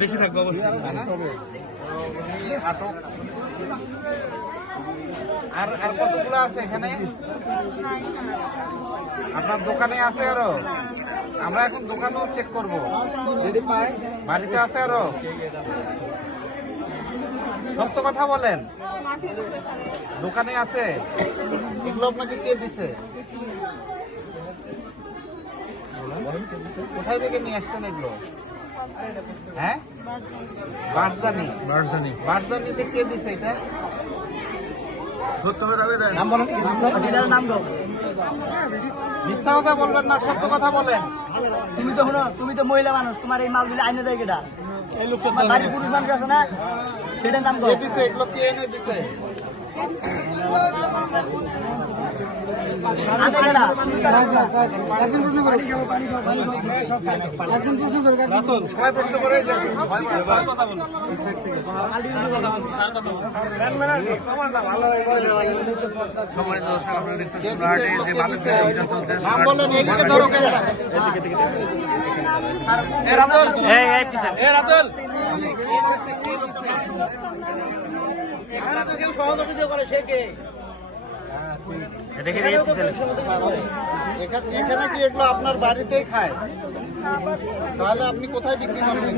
বেশি থাকবে অবশ্যই। আর কতগুলো আছে এখানে আপনার দোকানে আছে আরো? আমরা এখন দোকানেও চেক করবো যদি পাই। বাড়িতে আছে আরো? সত্য কথা বলেন, দোকানে আছে? এগুলো আপনাকে কে দিছে? কোথায় থেকে নিয়ে আসছেন এগুলো? হ্যাঁ, বারজানি। বারজানিতে কে দিছে এটা? সত্য কথা নাম বলেন, কে দিছে? নাম দাও। মিথ্যা কথা বলবেন না, সত্য কথা বলেন। তুমি তো মহিলা মানুষ, তোমার এই মালগুলো আইনে দেয় কেটা? বাড়ির পুরুষ মানুষ আছে না, সেটার নাম কে দিছে এগুলো? কে এনে দিছে? নাম বলেন, এদিকে ধরো। সহযোগিতা করে সে কে? এখানে কি এগুলো আপনার বাড়িতেই খায়? তাহলে আপনি কোথায় বিক্রি করবেন?